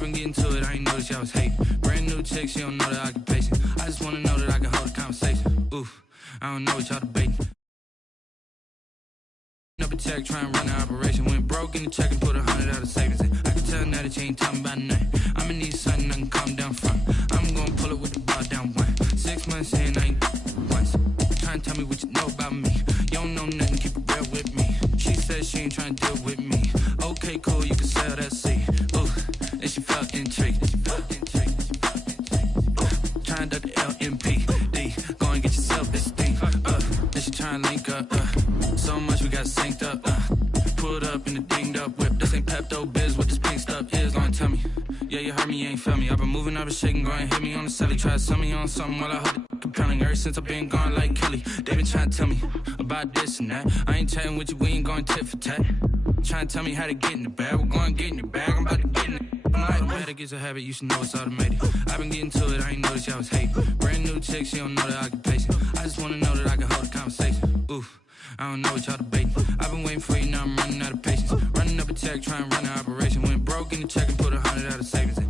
I've been getting to it, I ain't noticed y'all was hating. Brand new chick, she don't know the occupation. I just wanna know that I can hold a conversation. Oof, I don't know what y'all debating. Up a check, try and run the operation. Went broke in the check and put 100 out of savings in. I can tell now that you ain't talking about nothing. I'ma need something I can calm down from. I'm gonna pull it with the bar down one. 6 months in, I ain't once. Try and tell me what you know about me. You don't know nothing, keep it real with me. She said she ain't trying to deal with me. Okay, cool, you can sell that seed. Ooh, and she felt intrigued. Trying to duck the LMPD. Go and get yourself this thing. And she trying to link up. So much we got synced up. Pulled up in the dinged up whip. This ain't Pepto Biz, what this pink stuff is. Gonna tell me. Yeah, you heard me, you ain't felt me. I've been moving, I've been shaking, go and hit me on the celly. Try to sell me on something while I hold it compelling. Ever since I've been gone like Kelly, they been trying to tell me about this and that. I ain't chatting with you, we ain't going tit for tat. Trying to tell me how to get in the bag. We're going to get in the bag, I'm about to get in it. I'm like, automatic is a habit, you should know it's automated. I've been getting to it, I ain't noticed y'all was hating. Brand new chick, she don't know the occupation. I just wanna know that I can hold a conversation. Oof, I don't know what y'all debating. I've been waiting for you, now I'm running out of patience. Running up a check, trying to run the operation. Went broke in the check and put 100 out of savings in.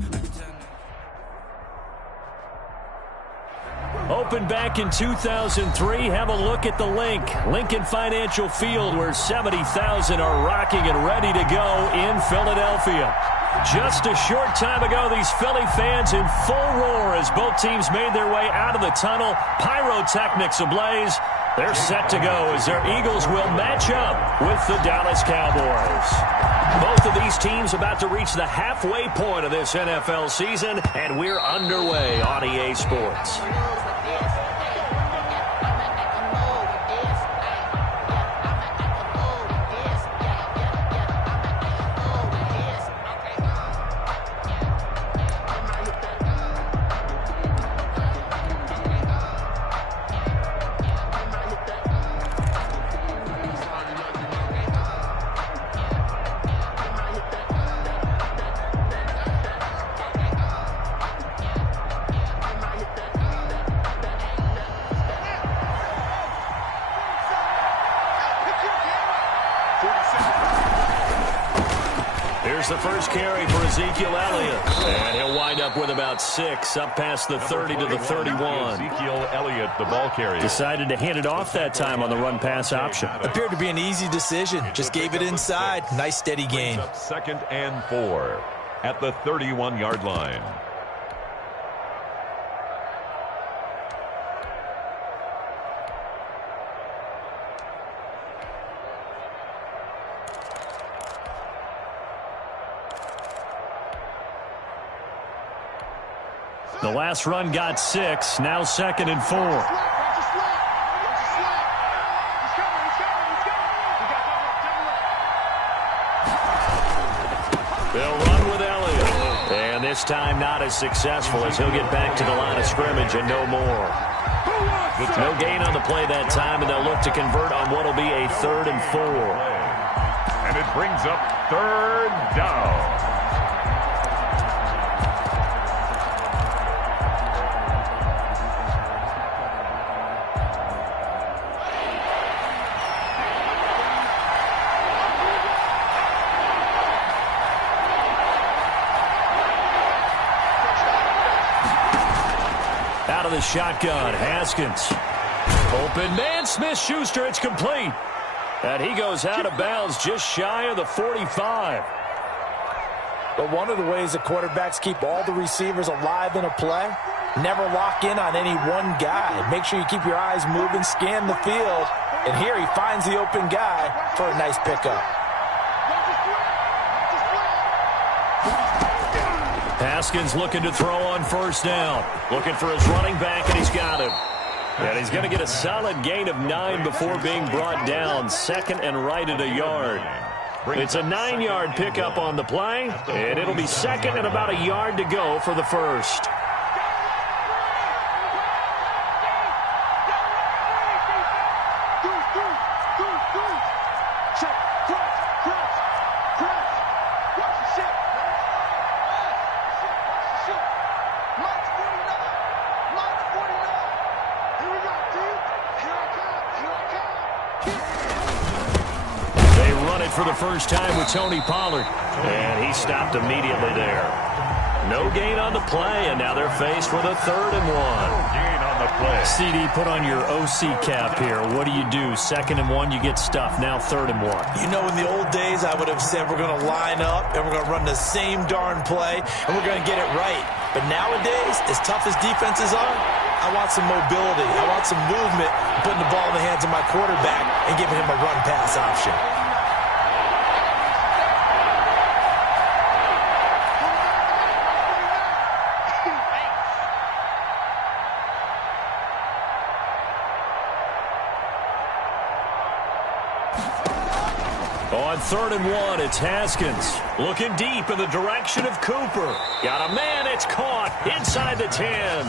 Opened back in 2003. Have a look at the link. Lincoln Financial Field, where 70,000 are rocking and ready to go in Philadelphia. Just a short time ago, these Philly fans in full roar as both teams made their way out of the tunnel. Pyrotechnics ablaze. They're set to go as their Eagles will match up with the Dallas Cowboys. Both of these teams about to reach the halfway point of this NFL season, and we're underway on EA Sports. The first carry for Ezekiel Elliott. And he'll wind up with about 6, up past the 30 to the 31. Ezekiel Elliott, the ball carrier. Decided to hand it off that time on the run-pass option. Appeared to be an easy decision. Just gave it inside. Nice, steady gain. 2nd and 4 at the 31-yard line. The last run got 6, now 2nd and 4. They'll run with Elliott. And this time not as successful as he'll get back to the line of scrimmage and no more. No gain on the play that time, and they'll look to convert on what will be a 3rd and 4. And it brings up 3rd down. Out of the shotgun, Haskins. Open man, Smith-Schuster, it's complete. And he goes out of bounds just shy of the 45. But one of the ways the quarterbacks keep all the receivers alive in a play, never lock in on any one guy. Make sure you keep your eyes moving, scan the field. And here he finds the open guy for a nice pickup. Haskins looking to throw on 1st down. Looking for his running back, and he's got him. And he's going to get a solid gain of 9 before being brought down. 2nd and right at a yard. It's a 9-yard pickup on the play, and it'll be 2nd and about a yard to go for the 1st. For the first time with Tony Pollard. And he stopped immediately there. No gain on the play, and now they're faced with a 3rd and 1. Gain on the play. CD, put on your OC cap here. What do you do? 2nd and 1, you get stuffed. Now 3rd and 1. You know, in the old days, I would have said we're going to line up and we're going to run the same darn play and we're going to get it right. But nowadays, as tough as defenses are, I want some mobility. I want some movement, putting the ball in the hands of my quarterback and giving him a run-pass option. On 3rd and 1, it's Haskins. Looking deep in the direction of Cooper. Got a man, it's caught inside the 10.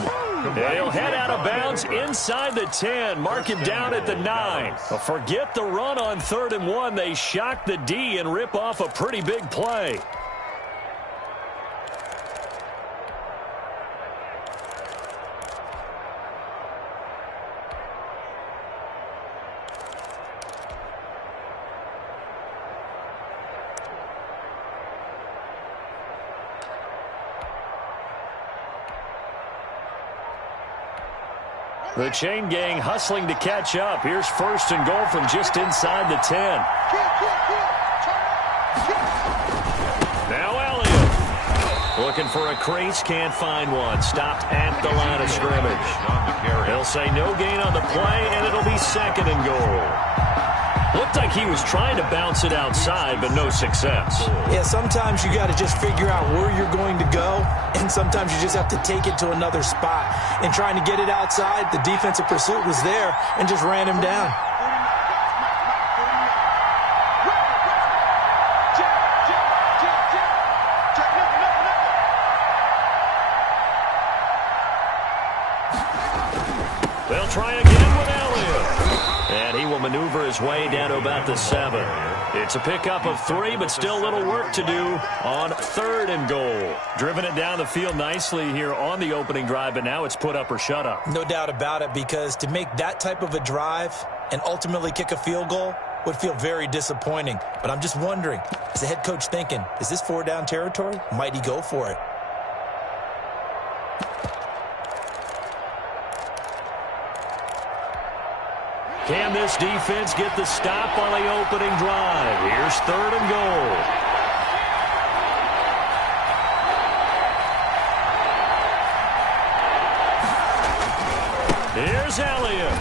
He'll head out of bounds inside the 10. Mark him down at the 9. Forget the run on 3rd and 1. They shock the D and rip off a pretty big play. The chain gang hustling to catch up. Here's 1st and goal from just inside the 10. Now Elliott. Looking for a crease, can't find one. Stopped at the line of scrimmage. They'll say no gain on the play, and it'll be 2nd and goal. Looked like he was trying to bounce it outside, but no success. Yeah, sometimes you got to just figure out where you're going to go, and sometimes you just have to take it to another spot. And trying to get it outside, the defensive pursuit was there and just ran him down. They'll try again with Elliott. And he will maneuver his way down to about the 7. It's a pickup of 3, but still a little work to do on 3rd and goal. Driven it down the field nicely here on the opening drive, but now it's put up or shut up. No doubt about it, because to make that type of a drive and ultimately kick a field goal would feel very disappointing. But I'm just wondering, is the head coach thinking, is this 4-down territory? Might he go for it? Can this defense get the stop on the opening drive? Here's 3rd and goal. Here's Elliott.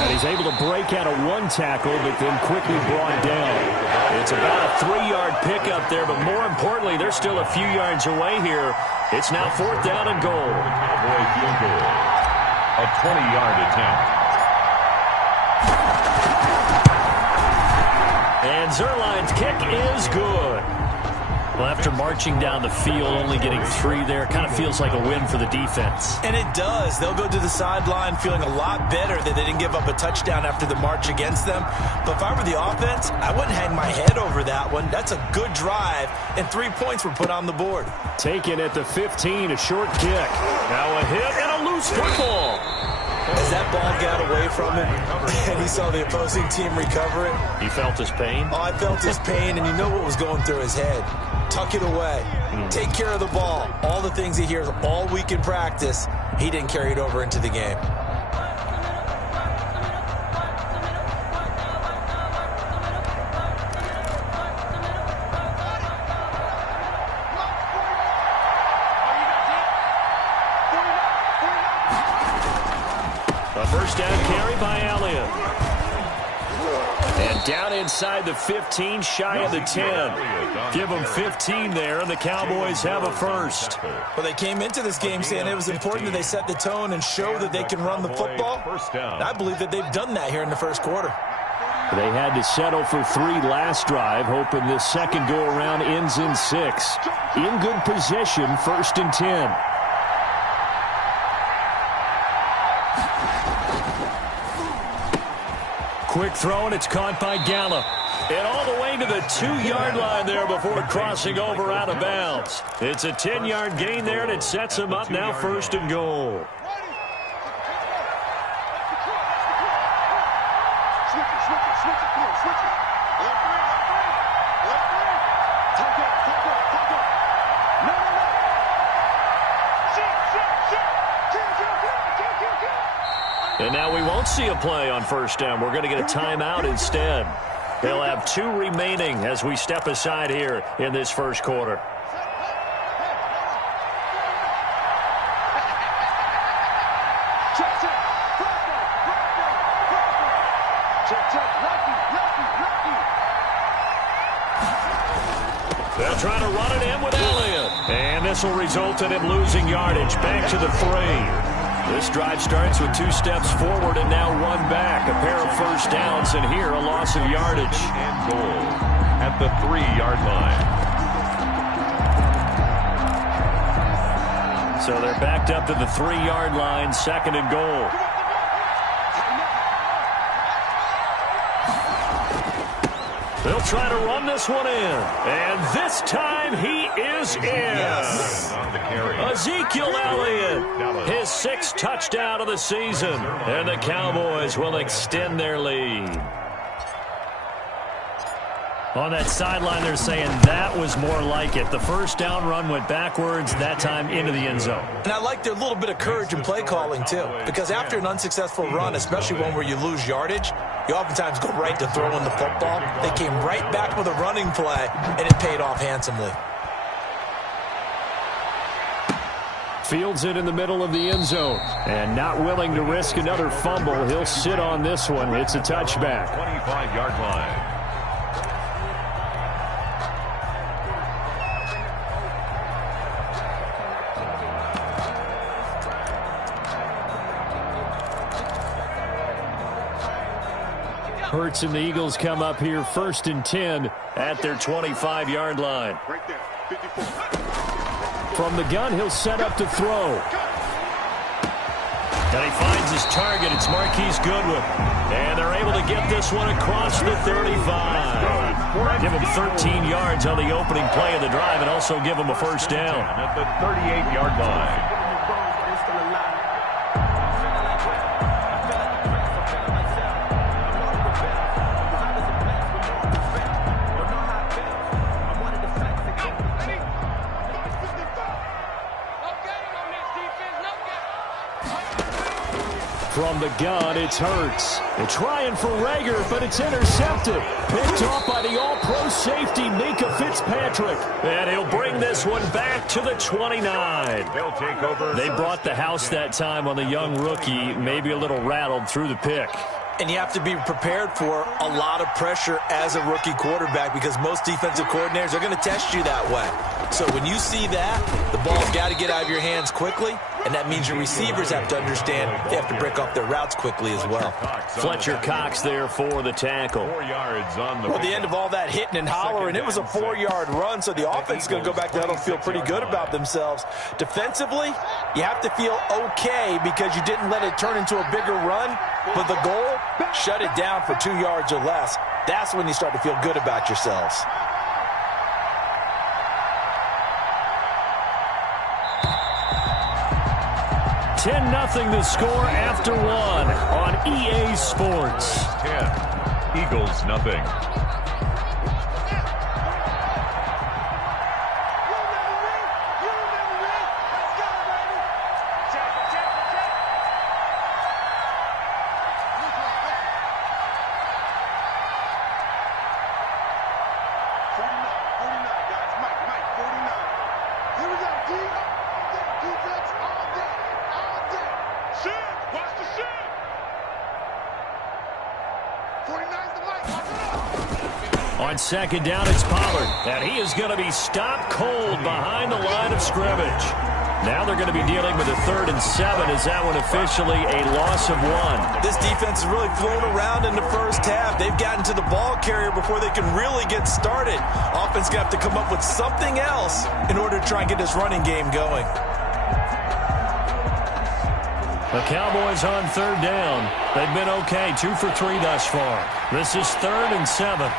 And he's able to break out of one tackle, but then quickly brought down. It's about a 3-yard pickup there, but more importantly, they're still a few yards away here. It's now 4th down and goal. Cowboy field goal. A 20-yard attempt. And Zerline's kick is good. Well, after marching down the field, only getting 3 there, kind of feels like a win for the defense. And it does. They'll go to the sideline feeling a lot better that they didn't give up a touchdown after the march against them. But if I were the offense, I wouldn't hang my head over that one. That's a good drive, and 3 points were put on the board. Taken at the 15, a short kick. Now a hit and a loose football. As that ball got away from him and he saw the opposing team recover it. You felt his pain? Oh, I felt his pain, and you know what was going through his head. Tuck it away. Take care of the ball. All the things he hears all week in practice, he didn't carry it over into the game. A first down carry by Elliott. And down inside the 15, shy of the 10. Give them 15 there, and the Cowboys have a first. Well, they came into this game saying it was important that they set the tone and show that they can run the football. And I believe that they've done that here in the first quarter. They had to settle for 3 last drive, hoping this second go-around ends in 6. In good position, 1st and 10. Quick throw, and it's caught by Gallup. And all the way to the 2-yard line there before crossing over out of bounds. It's a 10-yard gain there, and it sets him up now 1st and goal. And now we won't see a play on first down. We're going to get a timeout instead. They'll have 2 remaining as we step aside here in this first quarter. They'll try to run it in with Elliott. And this will result in him losing yardage. Back to the 3. This drive starts with 2 steps forward and now 1 back. A pair of first downs, and here a loss of yardage. And goal at the 3-yard line. So they're backed up to the 3-yard line, 2nd and goal. They'll try to run this one in. And this time he is in. Yes. On the carry. Ezekiel Elliott, his 6th touchdown of the season. And the Cowboys will extend their lead. On that sideline, they're saying that was more like it. The first down run went backwards, that time into the end zone. And I like their little bit of courage in play calling, too. Because after an unsuccessful run, especially one where you lose yardage, you oftentimes go right to throwing the football. They came right back with a running play, and it paid off handsomely. Fields it in the middle of the end zone. And not willing to risk another fumble, he'll sit on this one. It's a touchback. 25-yard line. Hurts and the Eagles come up here 1st and 10 at their 25-yard line. Right there, 54. From the gun, he'll set up to throw. And he finds his target. It's Marquise Goodwin. And they're able to get this one across the 35. Give him 13 yards on the opening play of the drive and also give him a first down. At the 38-yard line. From the gun, it's Hurts. They're trying for Rager, but it's intercepted. Picked off by the all-pro safety, Minka Fitzpatrick. And he'll bring this one back to the 29. They'll take over. They brought the house that time on the young rookie, maybe a little rattled through the pick. And you have to be prepared for a lot of pressure as a rookie quarterback because most defensive coordinators are going to test you that way. So when you see that, the ball's got to get out of your hands quickly, and that means your receivers have to understand they have to break off their routes quickly as well. Fletcher Cox there for the tackle. 4 yards on the Well, at the end of all that hitting and hollering, it was a 4-yard run, so the offense is going to go back to huddle and feel pretty good about themselves. Defensively, you have to feel okay because you didn't let it turn into a bigger run, but the goal, shut it down for 2 yards or less. That's when you start to feel good about yourselves. $10-0 the score after 1 on EA Sports. 10. Eagles, nothing. On 2nd down, it's Pollard. And he is going to be stopped cold behind the line of scrimmage. Now they're going to be dealing with a 3rd and 7 as that one officially a loss of 1. This defense has really flown around in the first half. They've gotten to the ball carrier before they can really get started. Offense going to have to come up with something else in order to try and get this running game going. The Cowboys on 3rd down. They've been okay, 2 for 3 thus far. This is 3rd and 7.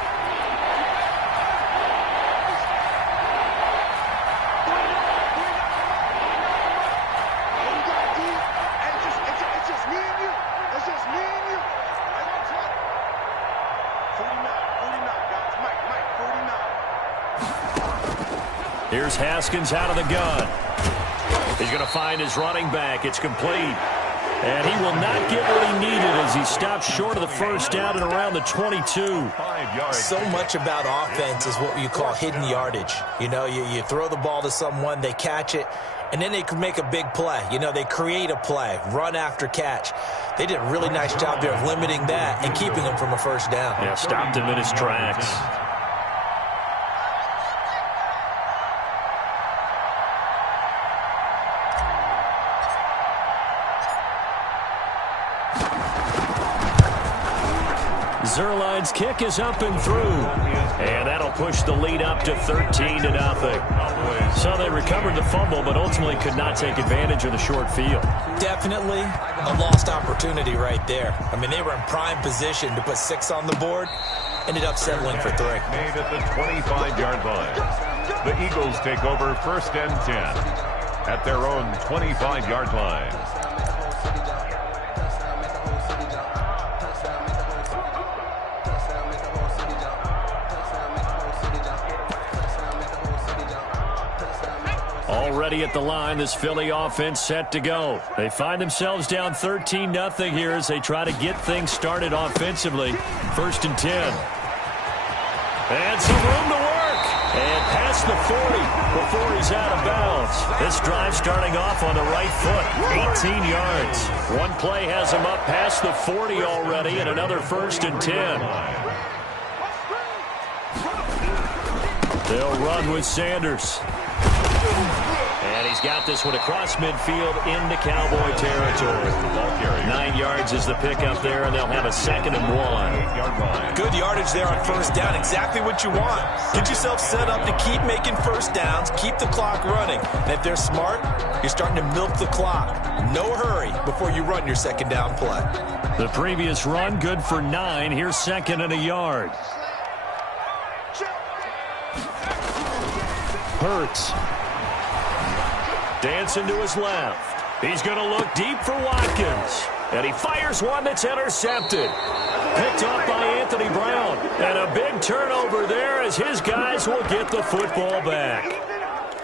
Here's Haskins out of the gun. He's going to find his running back. It's complete. And he will not get what he needed as he stopped short of the first down at around the 22. So much about offense is what you call hidden yardage. You know, you throw the ball to someone, they catch it, and then they can make a big play. You know, they create a play, run after catch. They did a really nice job there of limiting that and keeping him from a first down. Yeah, stopped him in his tracks. Zerline's kick is up and through. And that'll push the lead up to 13-0. So they recovered the fumble, but ultimately could not take advantage of the short field. Definitely a lost opportunity right there. I mean, they were in prime position to put 6 on the board. Ended up settling for 3. Made at the 25-yard line. The Eagles take over 1st and 10 at their own 25-yard line. Already at the line, this Philly offense set to go. They find themselves down 13-0 here as they try to get things started offensively. 1st and 10. And some room to work. And past the 40 before he's out of bounds. This drive starting off on the right foot. 18 yards. One play has him up past the 40 already, and another 1st and 10. They'll run with Sanders. And he's got this one across midfield into Cowboy territory. 9 yards is the pickup there, and they'll have a 2nd and 1. Good yardage there on 1st down. Exactly what you want. Get yourself set up to keep making 1st downs, keep the clock running. And if they're smart, you're starting to milk the clock. No hurry before you run your 2nd down play. The previous run, good for 9. Here's 2nd and a yard. Hurts. Dancing to his left. He's going to look deep for Watkins. And he fires one that's intercepted. Picked up by Anthony Brown. And a big turnover there as his guys will get the football back.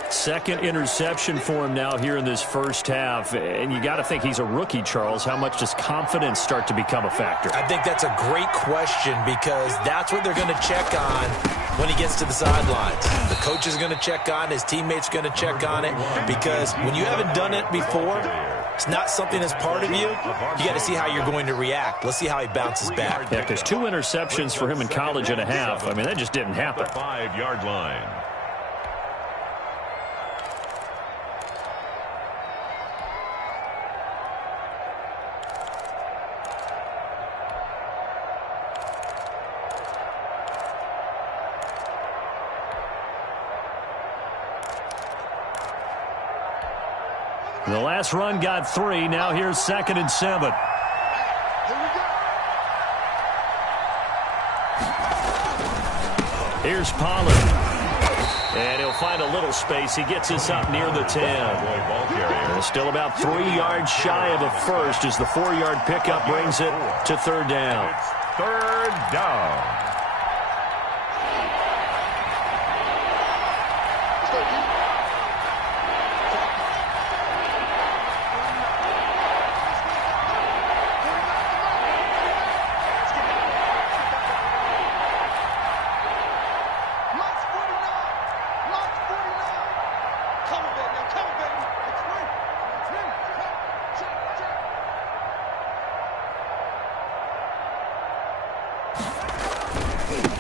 2nd interception for him now here in this first half. And you got to think he's a rookie, Charles. How much does confidence start to become a factor? I think that's a great question because that's what they're going to check on when he gets to the sidelines. The coach is going to check on, his teammates are going to check on it, because when you haven't done it before, it's not something that's part of you. You got to see how you're going to react. Let's see how he bounces back. Yeah, because 2 interceptions for him in college and a half. I mean, that just didn't happen. 5-yard line. The last run got 3. Now here's 2nd and 7. Here's Pollard. And he'll find a little space. He gets us up near the 10. And still about 3 yards shy of a first as the 4-yard pickup brings it to 3rd down. It's 3rd down.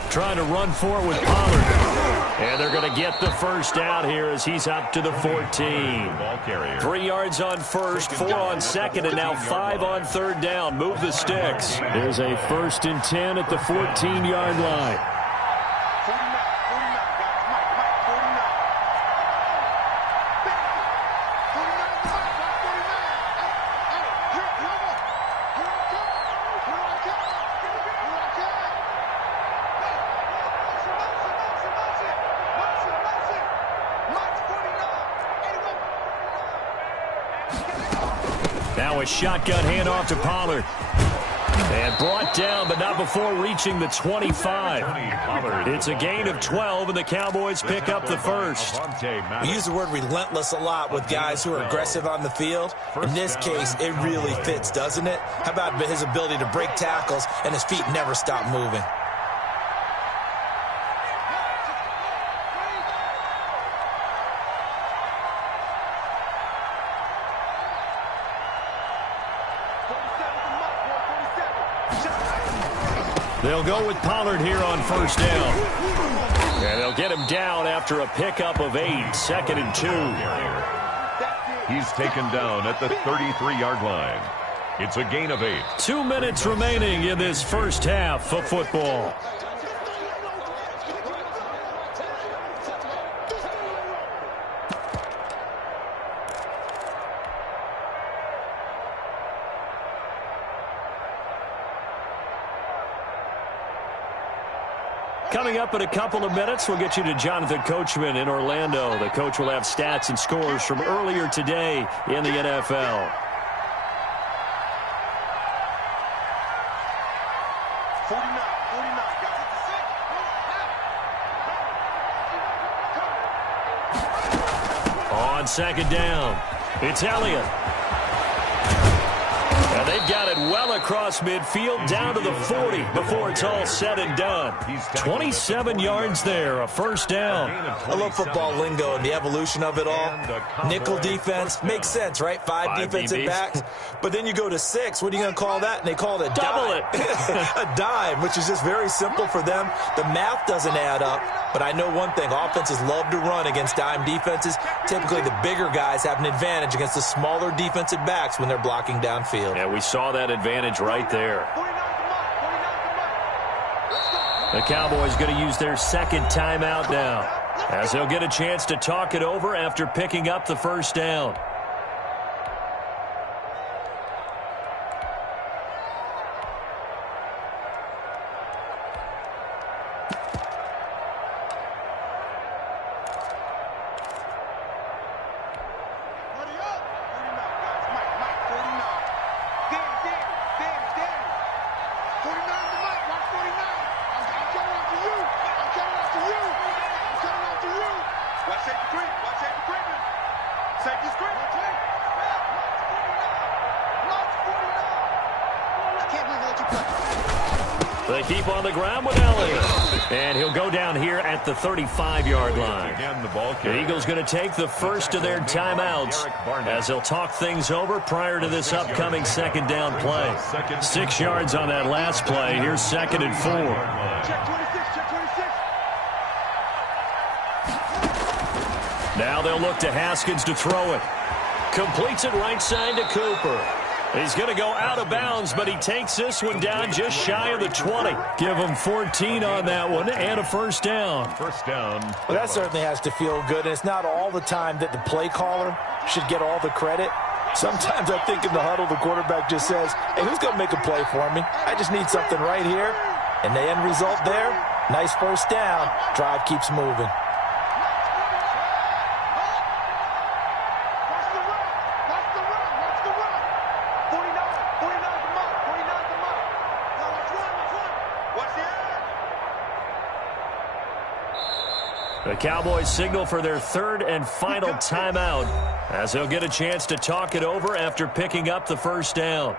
Trying to run for it with Pollard. And they're going to get the first down here as he's up to the 14. 3 yards on 1st, 4 on 2nd, and now 5 on 3rd down. Move the sticks. There's a 1st and 10 at the 14-yard line. Now a shotgun handoff to Pollard. And brought down, but not before reaching the 25. It's a gain of 12, and the Cowboys pick up the first. We use the word relentless a lot with guys who are aggressive on the field. In this case, it really fits, doesn't it? How about his ability to break tackles and his feet never stop moving? They'll go with Pollard here on first down. And they'll get him down after a pickup of 8, 2nd and 2. He's taken down at the 33-yard line. It's a gain of 8. 2 minutes remaining in this first half of football. Coming up in a couple of minutes, we'll get you to Jonathan Coachman in Orlando. The coach will have stats and scores from earlier today in the NFL. On second down, it's Elliott. And they've got it well across midfield, down to the 40 before it's all said and done. 27 yards there, a first down. I love football lingo and the evolution of it all. Nickel defense makes sense, right? 5 defensive backs. But then you go to 6. What are you going to call that? And they call it a double dime. A dime, which is just very simple for them. The math doesn't add up. But I know one thing. Offenses love to run against dime defenses. Typically, the bigger guys have an advantage against the smaller defensive backs when they're blocking downfield. Yeah, we saw that advantage right there. The Cowboys going to use their second timeout now, as they'll get a chance to talk it over after picking up the first down. They keep on the ground with Elliott. And he'll go down here at the 35-yard line. The Eagles going to take the first of their timeouts as they'll talk things over prior to this upcoming second down play. 6 yards on that last play. Here's 2nd and 4. Now they'll look to Haskins to throw it. Completes it right side to Cooper. He's going to go out of bounds, but he takes this one down just shy of the 20. Give him 14 on that one and a first down. First down. Well, that certainly has to feel good, and it's not all the time that the play caller should get all the credit. Sometimes I think in the huddle, the quarterback just says, hey, who's going to make a play for me? I just need something right here. And the end result there, nice first down. Drive keeps moving. The Cowboys signal for their third and final timeout as they'll get a chance to talk it over after picking up the first down.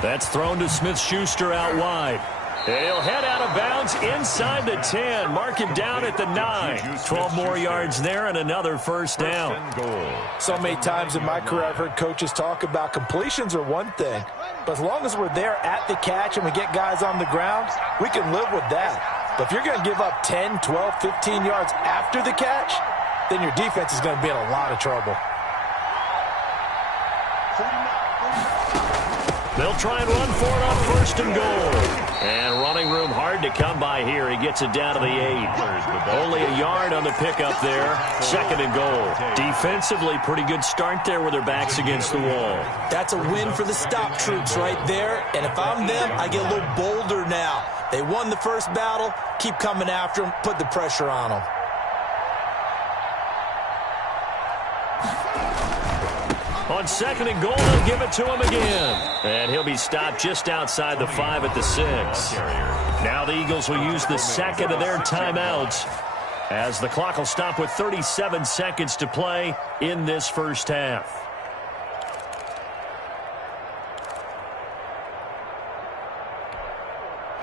That's thrown to Smith-Schuster out wide. And he'll head out of bounds inside the 10. Mark him down at the 9. 12 more yards there and another first down. So many times in my career I've heard coaches talk about completions are one thing. But as long as we're there at the catch and we get guys on the ground, we can live with that. But if you're going to give up 10, 12, 15 yards after the catch, then your defense is going to be in a lot of trouble. They'll try and run for it on 1st and goal. And running room hard to come by here. He gets it down to the 8. Only a yard on the pickup there. 2nd and goal. Defensively, pretty good start there with their backs against the wall. That's a win for the stop troops right there. And if I'm them, I get a little bolder now. They won the first battle. Keep coming after them. Put the pressure on them. On 2nd and goal, they'll give it to him again. And he'll be stopped just outside the 5 at the 6. Now the Eagles will use the 2nd of their timeouts as the clock will stop with 37 seconds to play in this first half.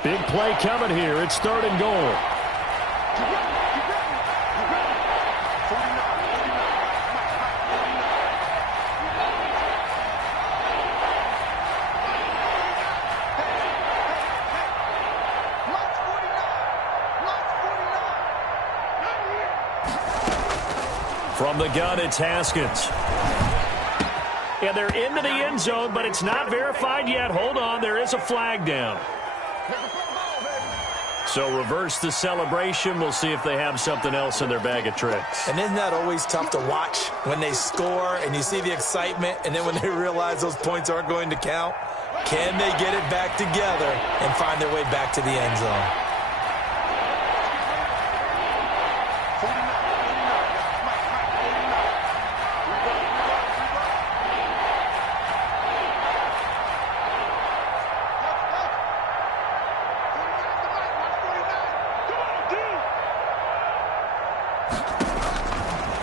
Big play coming here. It's 3rd and goal. From the gun, it's Haskins. And they're into the end zone, but it's not verified yet. Hold on, there is a flag down. So reverse the celebration. We'll see if they have something else in their bag of tricks. And isn't that always tough to watch when they score and you see the excitement, and then when they realize those points aren't going to count? Can they get it back together and find their way back to the end zone?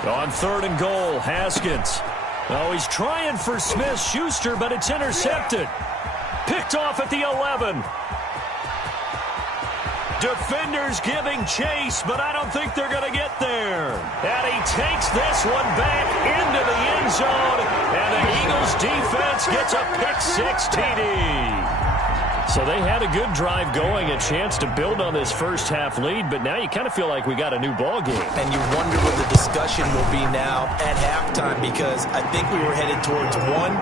On 3rd and goal, Haskins. Oh, he's trying for Smith-Schuster, but it's intercepted. Picked off at the 11. Defenders giving chase, but I don't think they're going to get there. And he takes this one back into the end zone, and the Eagles defense gets a pick-6 TD. So they had a good drive going, a chance to build on this first half lead, but now you kind of feel like we got a new ball game. And you wonder what the discussion will be now at halftime, because I think we were headed towards one.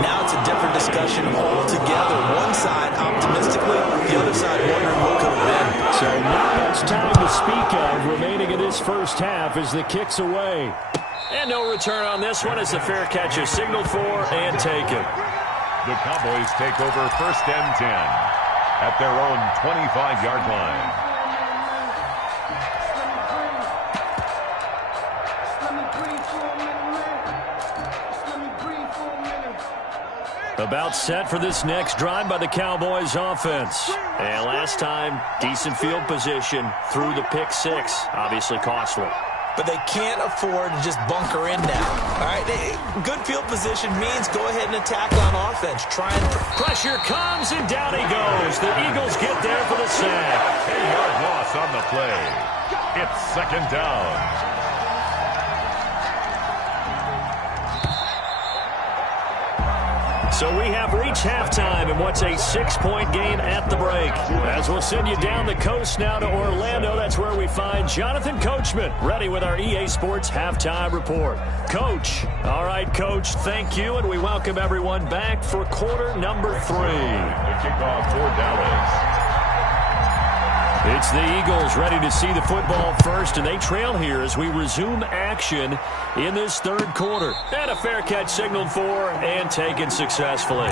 Now it's a different discussion altogether. One side optimistically, the other side wondering what could have been. So not much time to speak of remaining in this first half as the kick's away. And no return on this one as the fair catch is signaled for and taken. The Cowboys take over 1st and 10 at their own 25-yard line. About set for this next drive by the Cowboys offense. And last time, decent field position through the pick-6. Obviously costly. But they can't afford to just bunker in now. All right, good field position means go ahead and attack on offense. Pressure comes, and down he goes. The Eagles get there for the sack. 10-yard loss on the play. It's 2nd down. So we have reached halftime in what's a 6-point game at the break. As we'll send you down the coast now to Orlando, that's where we find Jonathan Coachman, ready with our EA Sports Halftime Report. Coach. All right, Coach, thank you, and we welcome everyone back for quarter number 3. The kickoff for Dallas. It's the Eagles ready to see the football first, and they trail here as we resume action in this 3rd quarter. And a fair catch signaled for and taken successfully.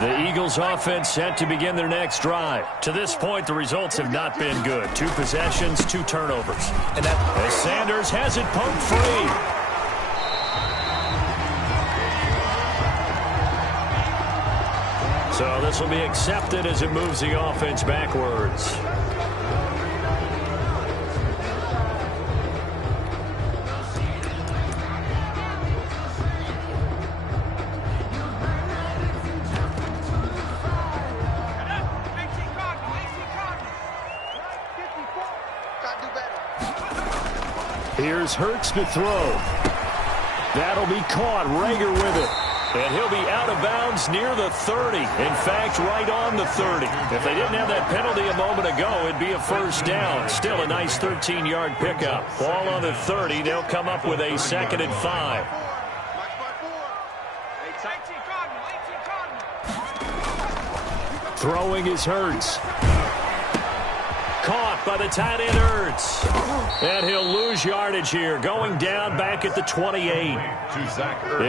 The Eagles offense set to begin their next drive. To this point, the results have not been good. 2 possessions, 2 turnovers. As Sanders has it poked free. So this will be accepted as it moves the offense backwards. Here's Hurts to throw. That'll be caught. Rager with it. And he'll be out of bounds near the 30. In fact, right on the 30. If they didn't have that penalty a moment ago, it'd be a first down. Still a nice 13-yard pickup. Ball on the 30. They'll come up with a 2nd and 5. Throwing is Hurts. Caught by the tight end Hurts. And he'll lose yardage here, going down back at the 28.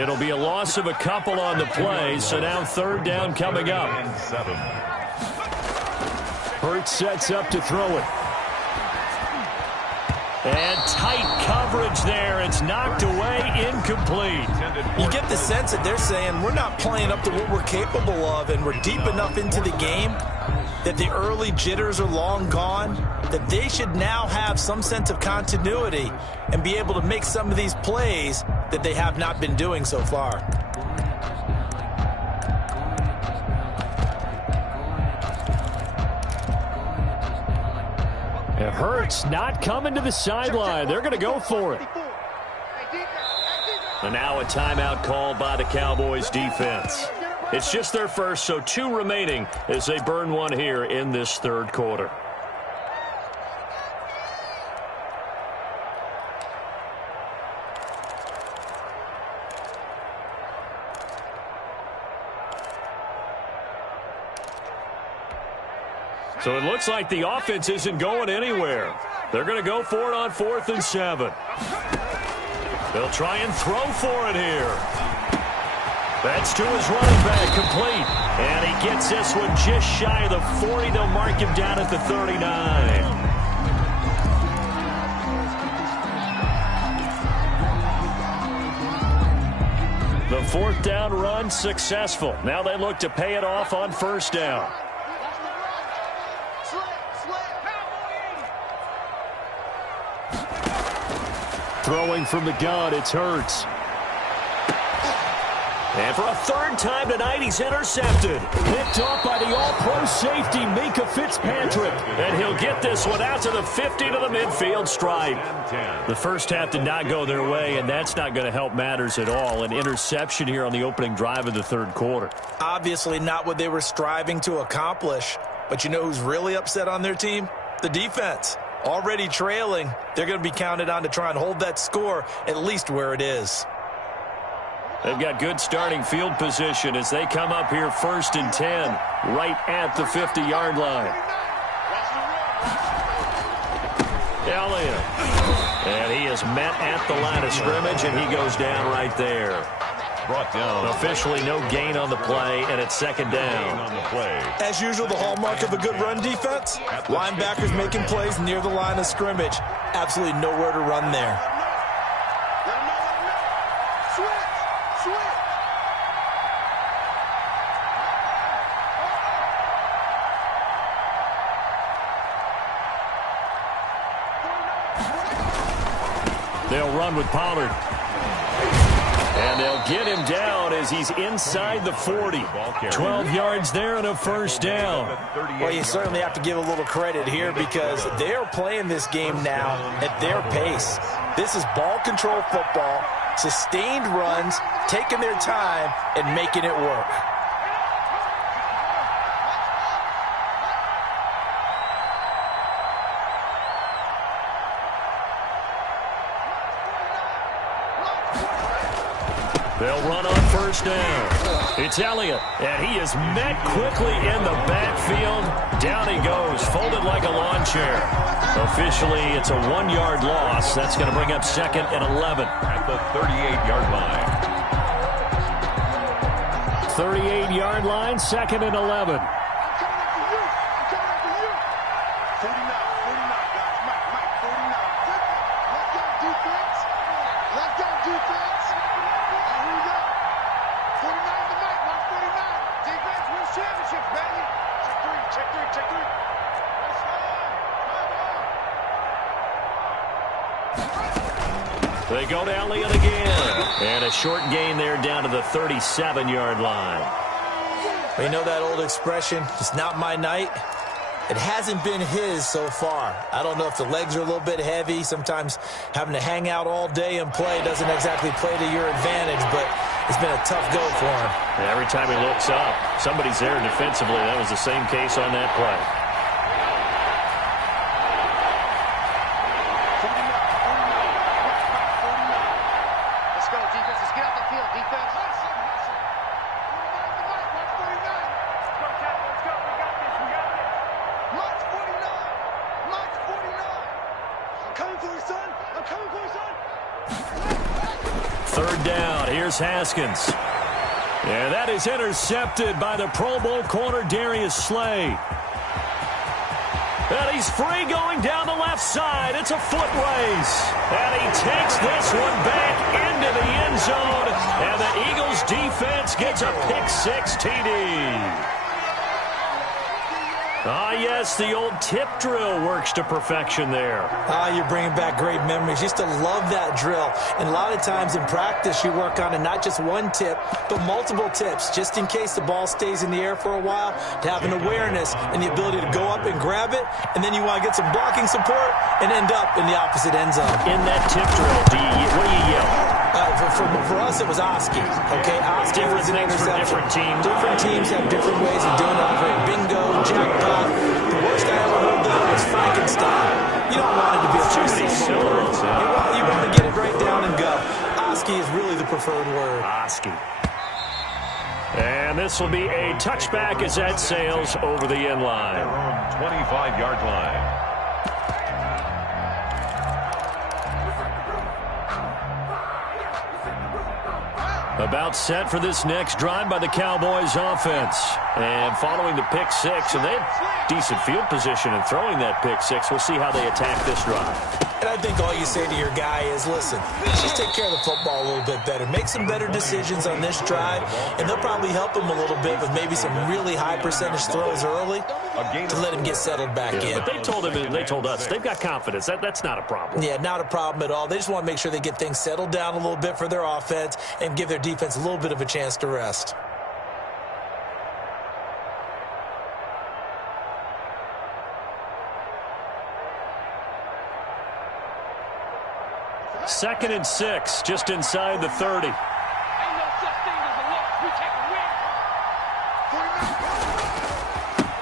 It'll be a loss of a couple on the play, so now 3rd down coming up. Hurts sets up to throw it. And tight coverage there. It's knocked away, incomplete. You get the sense that they're saying we're not playing up to what we're capable of, and we're deep enough into the game that the early jitters are long gone, that they should now have some sense of continuity and be able to make some of these plays that they have not been doing so far. It hurts not coming to the sideline. They're going to go for it. And now a timeout called by the Cowboys defense. It's just their first, so 2 remaining as they burn one here in this 3rd quarter. So it looks like the offense isn't going anywhere. They're going to go for it on 4th and 7. They'll try and throw for it here. That's to his running back, complete. And he gets this one just shy of the 40. They'll mark him down at the 39. The 4th down run successful. Now they look to pay it off on 1st down. Throwing from the gun, it's Hurts. And for a 3rd time tonight, he's intercepted. Picked off by the all-pro safety, Minka Fitzpatrick. And he'll get this one out to the 50 to the midfield stripe. The first half did not go their way, and that's not going to help matters at all. An interception here on the opening drive of the 3rd quarter. Obviously not what they were striving to accomplish. But you know who's really upset on their team? The defense. Already trailing, they're going to be counted on to try and hold that score at least where it is. They've got good starting field position as they come up here 1st and 10, right at the 50-yard line. Elliott. And he is met at the line of scrimmage, and he goes down right there. Brought down. Officially no gain on the play, and it's 2nd down. On the play. As usual, the hallmark of a good run defense, linebackers making plays near the line of scrimmage. Absolutely nowhere to run there. They'll run with Pollard. And they'll get him down as he's inside the 40. 12 yards there and a 1st down. Well, you certainly have to give a little credit here because they're playing this game now at their pace. This is ball control football, sustained runs, taking their time and making it work. They'll run on 1st down. It's Elliott, and he is met quickly in the backfield. Down he goes, folded like a lawn chair. Officially, it's a 1-yard loss. That's going to bring up 2nd and 11. At the 38-yard line. 38-yard line, 2nd and 11. They go to Elliott again. And a short gain there down to the 37-yard line. You know that old expression, it's not my night? It hasn't been his so far. I don't know if the legs are a little bit heavy. Sometimes having to hang out all day and play doesn't exactly play to your advantage. But It's been a tough go for him. And every time he looks up, somebody's there defensively. That was the same case on that play. Let's go, defense. Let's get out the field, defense. Let's go. Let's go. We got this. March 49. March 49. I'm coming for you, son. I'm coming for you, son. Third down. Here's Haskins. And that is intercepted by the Pro Bowl corner Darius Slay. And he's free going down the left side. It's a foot race. And he takes this one back into the end zone. And the Eagles defense gets a pick-6 TD. Ah, yes, the old tip drill works to perfection there. You're bringing back great memories. Used to love that drill. And a lot of times in practice, you work on it, not just one tip, but multiple tips, just in case the ball stays in the air for a while, to have an awareness and the ability to go up and grab it, and then you want to get some blocking support and end up in the opposite end zone. In that tip drill, what do you yell? For us, it was Oski. Okay, Oski was an interception. Different teams. Different teams have different ways of doing it. Bingo, jackpot. The worst I ever heard though was Frankenstein. You don't want it to be a two-syllable word. You want to get it right down and go. Oski is really the preferred word. Oski. And this will be a touchback as that sails over the end line. 25-yard line. About set for this next drive by the Cowboys offense. And following the pick six, and they have decent field position in throwing that pick six. We'll see how they attack this drive. And I think all you say to your guy is, listen, let's just take care of the football a little bit better. Make some better decisions on this drive, and they'll probably help him a little bit with maybe some really high percentage throws early to let him get settled back in. But they told us they've got confidence. That's not a problem. Yeah, not a problem at all. They just want to make sure they get things settled down a little bit for their offense and give their defense a little bit of a chance to rest. Second and 6, just inside the 30.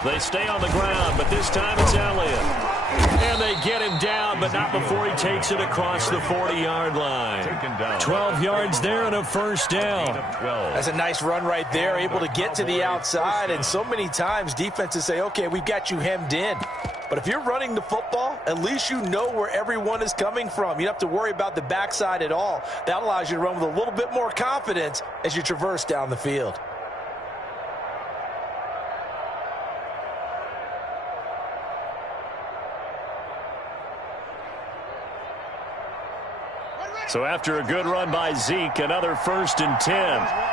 They stay on the ground, but this time it's Elliott. And they get him down, but not before he takes it across the 40-yard line. 12 yards there and a first down. That's a nice run right there, able to get to the outside. And so many times defenses say, okay, we've got you hemmed in. But if you're running the football, at least you know where everyone is coming from. You don't have to worry about the backside at all. That allows you to run with a little bit more confidence as you traverse down the field. So after a good run by Zeke, another 1st and 10.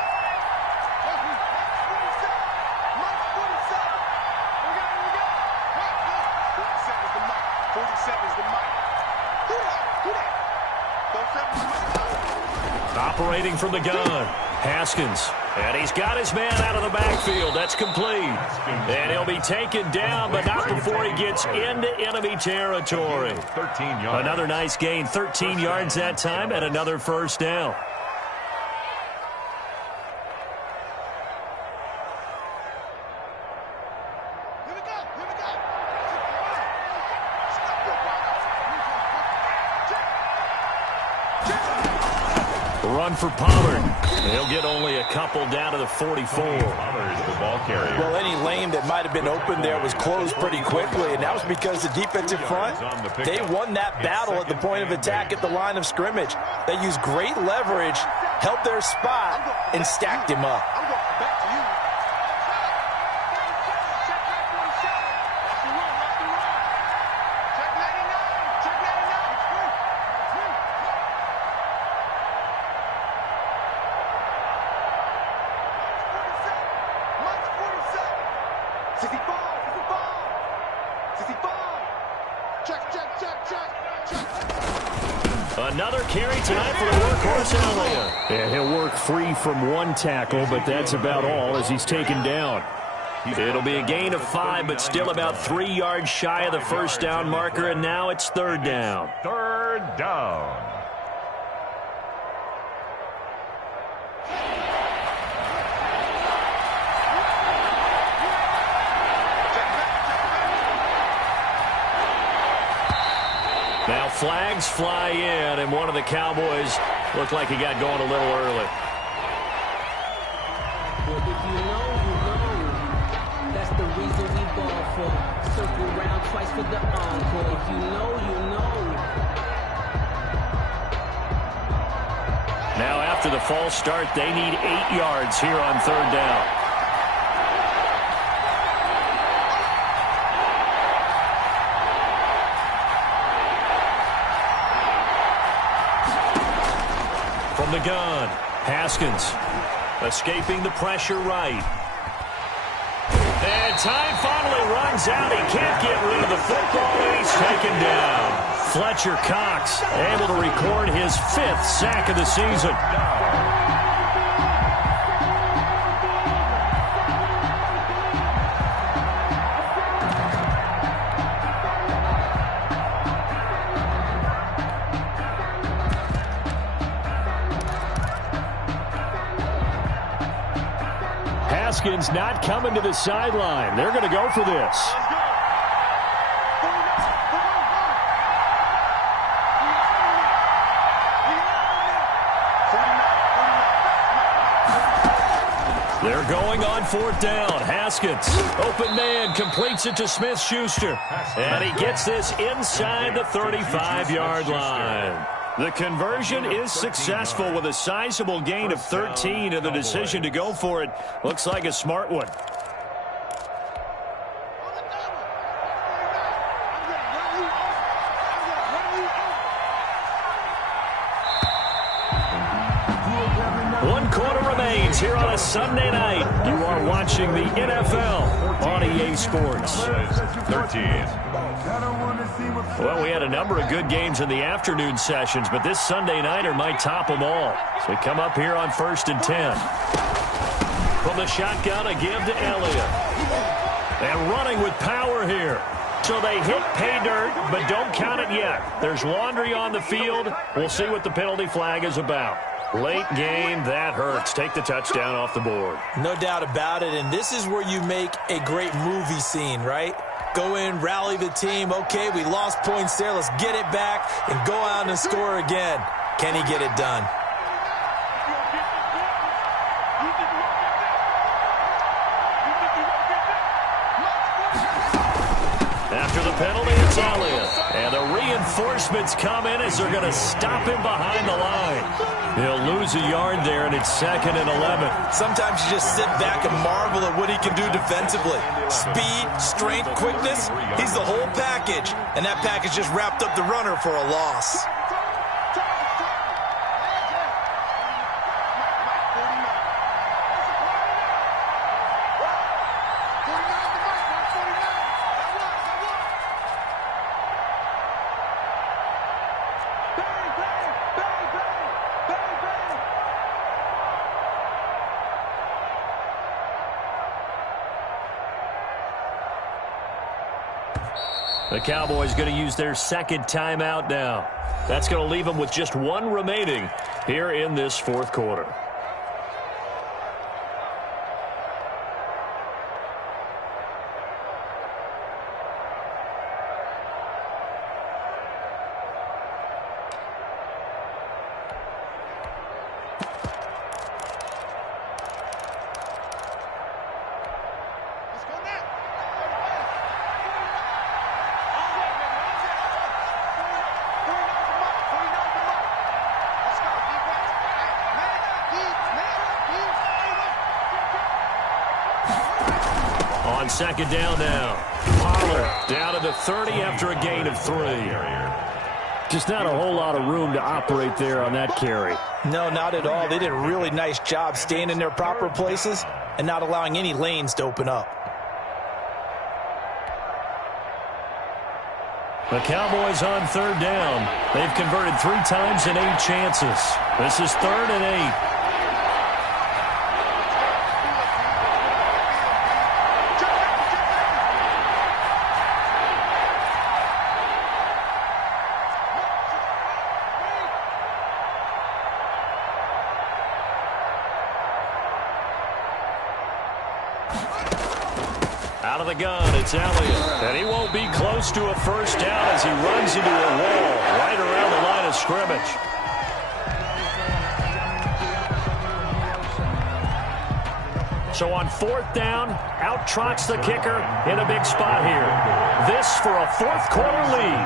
Operating from the gun, Haskins. And he's got his man out of the backfield. That's complete. And he'll be taken down, but not before he gets into enemy territory. 13 yards. Another nice gain, 13 yards that time, and another first down. Run for Pollard. He'll get only a couple down to the 44. Pollard, the ball carrier. Well, any lane that might have been open there was closed pretty quickly, and that was because the defensive front, they won that battle at the point of attack at the line of scrimmage. They used great leverage, held their spot, and stacked him up. Another carry tonight for the workhorse Elliott. And he'll work free from one tackle, but that's about all as he's taken down. It'll be a gain of 5, but still about 3 yards shy of the first down marker, and now it's third down. Third down. Now flags fly in, and one of the Cowboys looked like he got going a little early. Well, if you know, that's the reason we ball for. Circle round twice for the encore. If you know, you know. Now after the false start, they need 8 yards here on 3rd down. From the gun, Haskins escaping the pressure right. And time finally runs out. He can't get rid of the football, and he's taken down. Fletcher Cox able to record his 5th sack of the season. Haskins not coming to the sideline. They're going to go for this. They're going on 4th down. Haskins, open man, completes it to Smith-Schuster. And he gets this inside the 35-yard line. The conversion is successful with a sizable gain of 13, and the decision to go for it looks like a smart one. One quarter remains here on a Sunday night. You are watching the NFL on EA Sports. 13. Well, we had a number of good games in the afternoon sessions, but this Sunday nighter might top them all. So we come up here on 1st and 10. From the shotgun, a give to Elliott. And running with power here. So they hit pay dirt, but don't count it yet. There's laundry on the field. We'll see what the penalty flag is about. Late game, that hurts. Take the touchdown off the board. No doubt about it, and this is where you make a great movie scene, right? Go in, rally the team. Okay, we lost points there. Let's get it back and go out and score again. Can he get it done? After the penalty, it's Elliott. And the reinforcements come in as they're going to stop him behind the line. He'll lose a yard there, and it's 2nd and 11. Sometimes you just sit back and marvel at what he can do defensively. Speed, strength, quickness, he's the whole package. And that package just wrapped up the runner for a loss. The Cowboys going to use their 2nd timeout now. That's going to leave them with just 1 remaining here in this 4th quarter. On 2nd down now. Pollard down to the 30 after a gain of 3. Just not a whole lot of room to operate there on that carry. No, not at all. They did a really nice job staying in their proper places and not allowing any lanes to open up. The Cowboys on 3rd down. They've converted 3 times in 8 chances. This is 3rd and 8. Out of the gun, it's Elliott. And he won't be close to a 1st down as he runs into a wall. scrimmage. So on 4th down, out trots the kicker in a big spot here. This for a 4th quarter lead.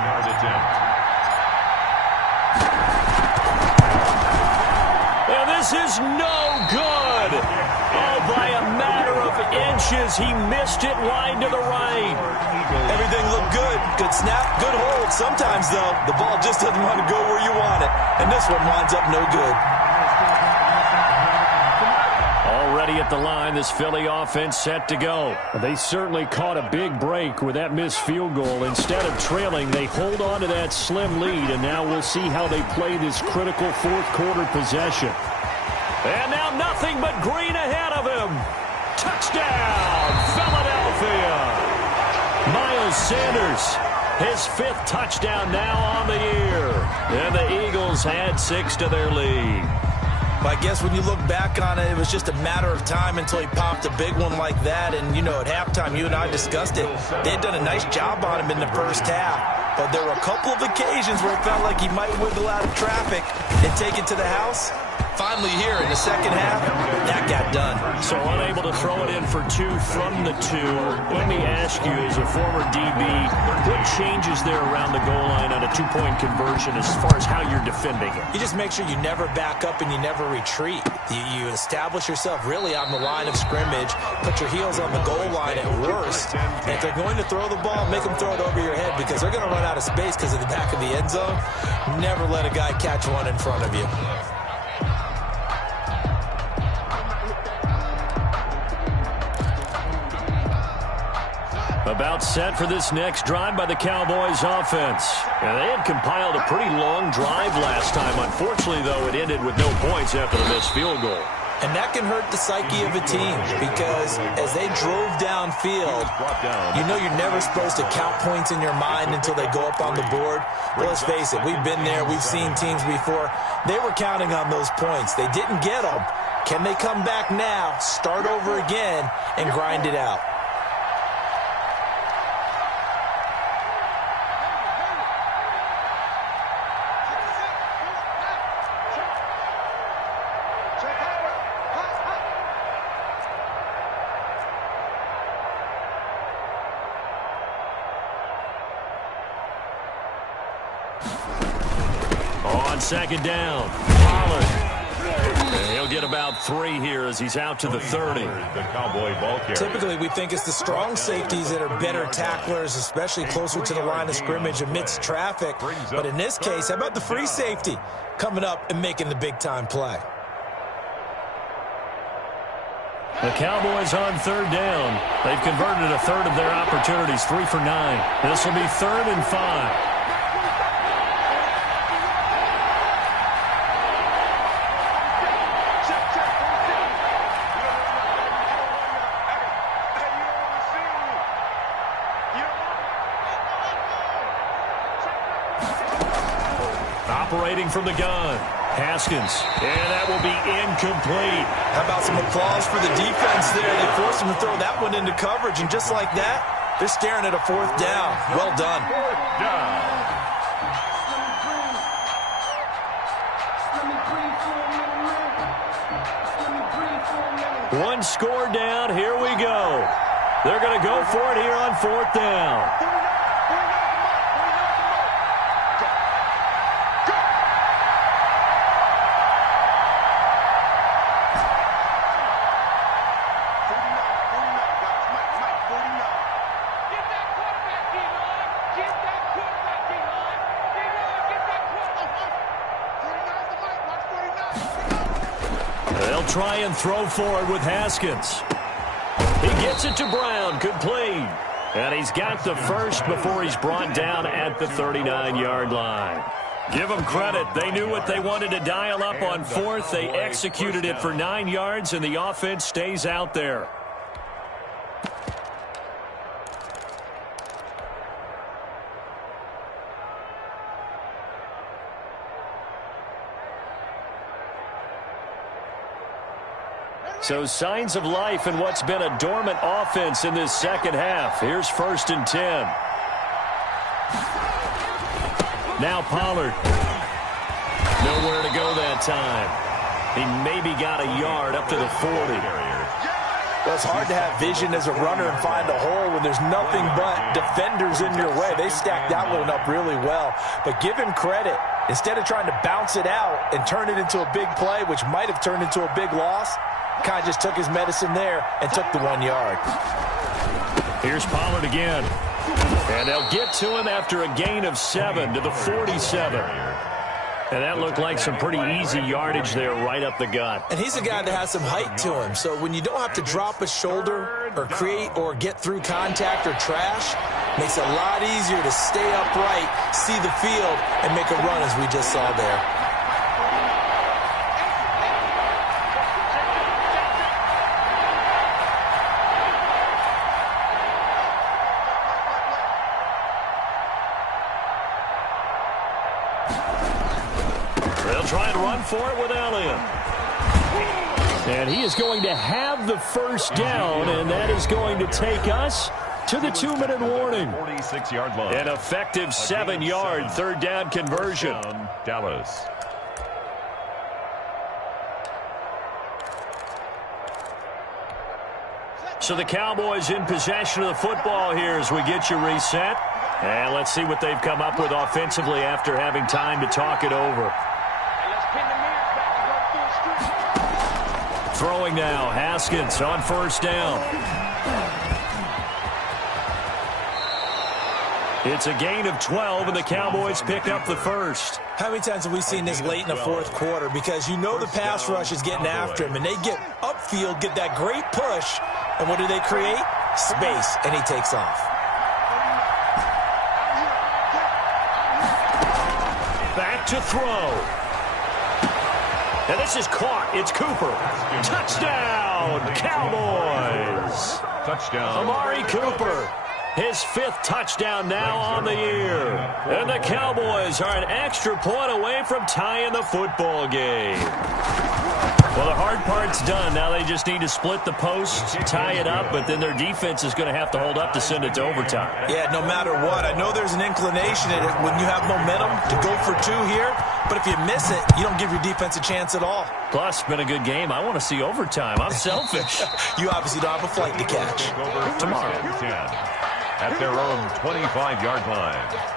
And this is no good. Oh, by a matter of inches, he missed it wide to the right. Everything looked good. Good snap, good hold. Sometimes, though, the ball just doesn't want to go where you want it. And this one winds up no good. Already at the line, this Philly offense set to go. They certainly caught a big break with that missed field goal. Instead of trailing, they hold on to that slim lead, and now we'll see how they play this critical 4th quarter possession. And now nothing but green ahead of him. Touchdown, Philadelphia. Miles Sanders, his 5th touchdown now on the year. And the Eagles add 6 to their lead. I guess when you look back on it, it was just a matter of time until he popped a big one like that. And, you know, at halftime, you and I discussed it. They had done a nice job on him in the first half. But there were a couple of occasions where it felt like he might wiggle out of traffic and take it to the house. Finally here in the second half, that got done. So unable to throw it in for 2 from the 2. Let me ask you, as a former DB, what changes there around the goal line on a 2-point conversion as far as how you're defending it? You just make sure you never back up and you never retreat. You establish yourself really on the line of scrimmage, put your heels on the goal line at worst. And if they're going to throw the ball, make them throw it over your head because they're going to run out of space because of the back of the end zone. Never let a guy catch one in front of you. About set for this next drive by the Cowboys offense. And they had compiled a pretty long drive last time. Unfortunately, though, it ended with no points after the missed field goal. And that can hurt the psyche of a team because as they drove downfield, you know you're never supposed to count points in your mind until they go up on the board. Well, let's face it, we've been there. We've seen teams before. They were counting on those points. They didn't get them. Can they come back now, start over again, and grind it out? On 2nd down, Pollard. And he'll get about 3 here as he's out to the 30. The Cowboy ball carrier. Typically, we think it's the strong safeties that are better tacklers, especially closer to the line of scrimmage amidst traffic. But in this case, how about the free safety coming up and making the big-time play? The Cowboys on 3rd down. They've converted a third of their opportunities, 3 for 9. This will be 3rd and 5. Operating from the gun, Haskins, and that will be incomplete. How about some applause for the defense there? They forced him to throw that one into coverage, and just like that, they're staring at a 4th down. Well done. 4th down. One score down, here we go. They're going to go for it here on 4th down. They'll try and throw forward with Haskins. He gets it to Brown, complete. And he's got the first before he's brought down at the 39-yard line. Give them credit. They knew what they wanted to dial up on 4th. They executed it for 9 yards, and the offense stays out there. So signs of life in what's been a dormant offense in this second half. Here's 1st and 10. Now Pollard. Nowhere to go that time. He maybe got a yard up to the 40. Well, it's hard to have vision as a runner and find a hole when there's nothing but defenders in your way. They stacked that one up really well. But give him credit. Instead of trying to bounce it out and turn it into a big play, which might have turned into a big loss, kind of just took his medicine there and took the 1 yard. Here's Pollard again. And they'll get to him after a gain of 7 to the 47. And that looked like some pretty easy yardage there right up the gut. And he's a guy that has some height to him. So when you don't have to drop a shoulder or create or get through contact or trash, makes it a lot easier to stay upright, see the field, and make a run as we just saw there. Try and run for it with Elliott. And he is going to have the first down, and that is going to take us to the 2-minute warning. 46-yard line. An effective 7-yard third down conversion. Dallas. So the Cowboys in possession of the football here as we get you reset. And let's see what they've come up with offensively after having time to talk it over. Throwing now, Haskins on first down. It's a gain of 12, and the Cowboys pick up the first. How many times have we seen this late in the fourth quarter? Because you know the pass rush is getting after him, and they get upfield, get that great push, and what do they create? Space, and he takes off. Back to throw. And this is caught. It's Cooper. Touchdown, Cowboys. Touchdown. Amari Cooper. His 5th touchdown now on the year. And the Cowboys are an extra point away from tying the football game. Well, the hard part's done. Now they just need to split the posts, tie it up, but then their defense is going to have to hold up to send it to overtime. Yeah, no matter what. I know there's an inclination in it when you have momentum to go for 2 here, but if you miss it, you don't give your defense a chance at all. Plus, it's been a good game. I want to see overtime. I'm selfish. You obviously don't have a flight to catch. Tomorrow. At their own 25-yard line.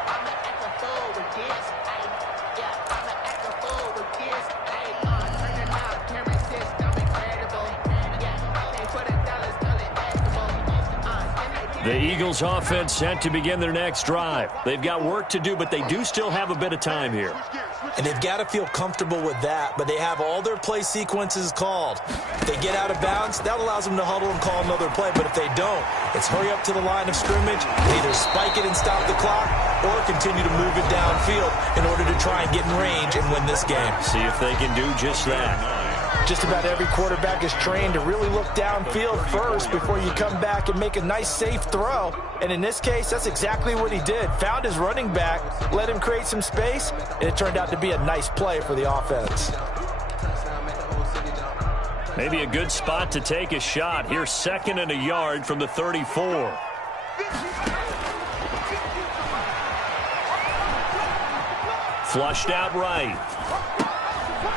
The Eagles offense set to begin their next drive. They've got work to do, but they do still have a bit of time here. And they've got to feel comfortable with that, but they have all their play sequences called. If they get out of bounds, that allows them to huddle and call another play, but if they don't, it's hurry up to the line of scrimmage, either spike it and stop the clock, or continue to move it downfield in order to try and get in range and win this game. See if they can do just that. Just about every quarterback is trained to really look downfield first before you come back and make a nice, safe throw. And in this case, that's exactly what he did. Found his running back, let him create some space, and it turned out to be a nice play for the offense. Maybe a good spot to take a shot. Here's 2nd and a yard from the 34. Flushed out right.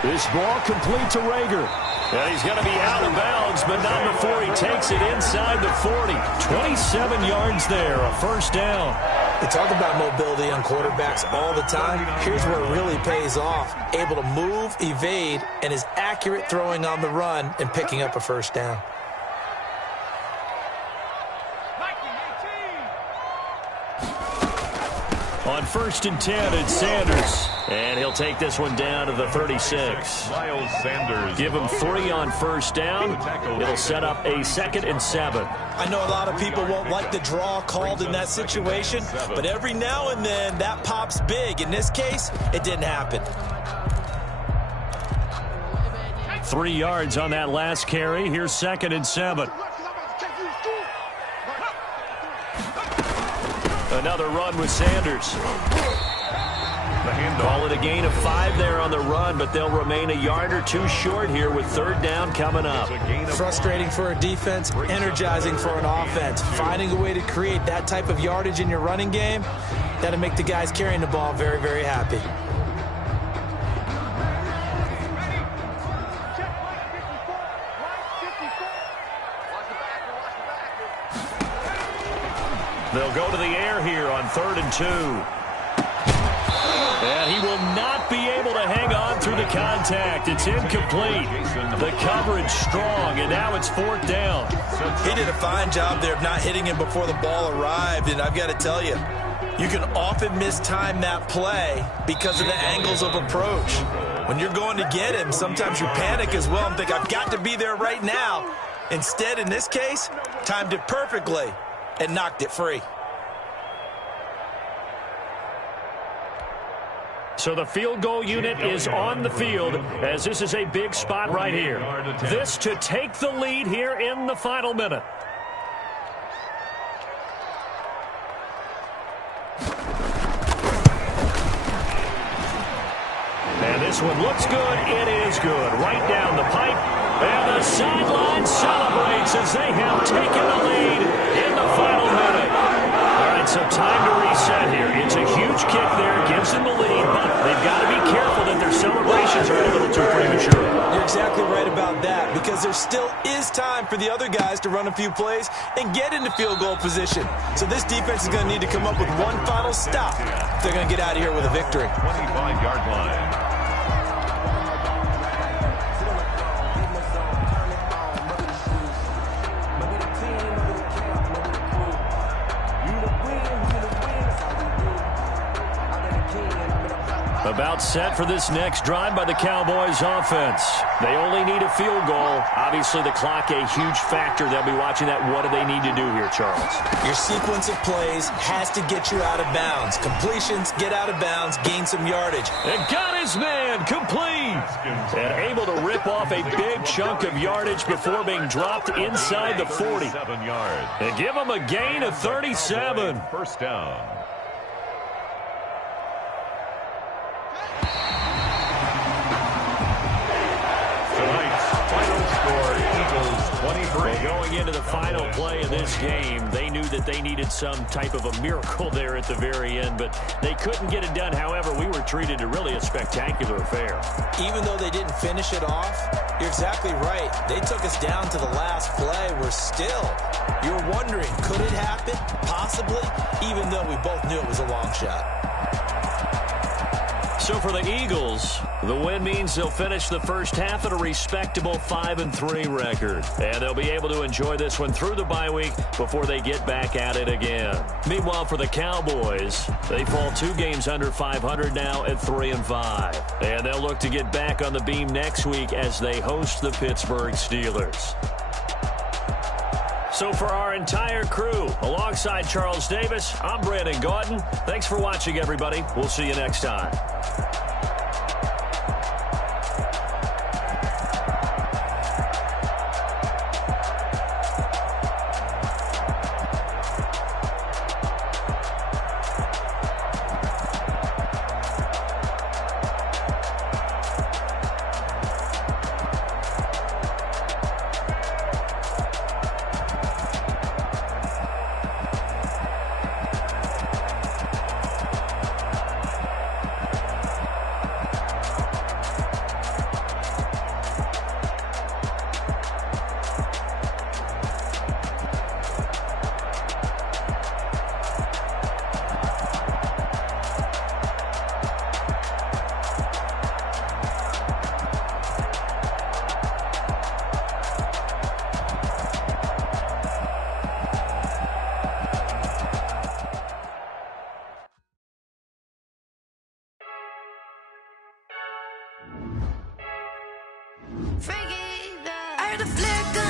This ball complete to Rager. And he's going to be out of bounds, but not before he takes it inside the 40. 27 yards there, a first down. They talk about mobility on quarterbacks all the time. Here's where it really pays off. Able to move, evade, and is accurate throwing on the run and picking up a first down. On 1st and 10, it's Sanders. And he'll take this one down to the 36. Miles Sanders. Give him 3 on first down. It'll set up a 2nd and 7. I know a lot of people won't like the draw called in that situation, but every now and then that pops big. In this case, it didn't happen. 3 yards on that last carry. Here's 2nd and 7. Another run with Sanders. Call it a gain of 5 there on the run, but they'll remain a yard or 2 short here with 3rd down coming up. Frustrating for a defense, energizing for an offense. Finding a way to create that type of yardage in your running game, that'll make the guys carrying the ball very, very happy. They'll go to the air here on 3rd and 2. And he will not be able to hang on through the contact. It's incomplete. The coverage strong, and now it's 4th down. He did a fine job there of not hitting him before the ball arrived, and I've got to tell you, you can often mistime that play because of the angles of approach. When you're going to get him, sometimes you panic as well and think, I've got to be there right now. Instead, in this case, timed it perfectly and knocked it free. So the field goal unit is on the field as this is a big spot right here. This to take the lead here in the final minute. And this one looks good. It is good. Right down the pipe. And the sideline celebrates as they have taken the lead in the final minute. All right, so time to reset here. It's a huge kick there. Gives them the lead, but they've got to be careful that their celebrations are a little too premature. You're exactly right about that, because there still is time for the other guys to run a few plays and get into field goal position. So this defense is going to need to come up with one final stop if they're going to get out of here with a victory. 25-yard line. About set for this next drive by the Cowboys offense. They only need a field goal. Obviously, the clock a huge factor. They'll be watching that. What do they need to do here, Charles? Your sequence of plays has to get you out of bounds. Completions, get out of bounds, gain some yardage. And got his man complete. And able to rip off a big chunk of yardage before being dropped inside the 40. 7 yards. And give him a gain of 37. First down. Going into the final play of this game, they knew that they needed some type of a miracle there at the very end, but they couldn't get it done. However, we were treated to really a spectacular affair. Even though they didn't finish it off, you're exactly right. They took us down to the last play. You're wondering, could it happen? Possibly, even though we both knew it was a long shot. So for the Eagles, the win means they'll finish the first half at a respectable 5-3 record. And they'll be able to enjoy this one through the bye week before they get back at it again. Meanwhile, for the Cowboys, they fall 2 games under 500 now at 3-5. And they'll look to get back on the beam next week as they host the Pittsburgh Steelers. So for our entire crew, alongside Charles Davis, I'm Brandon Gaudin. Thanks for watching, everybody. We'll see you next time. I heard the flicker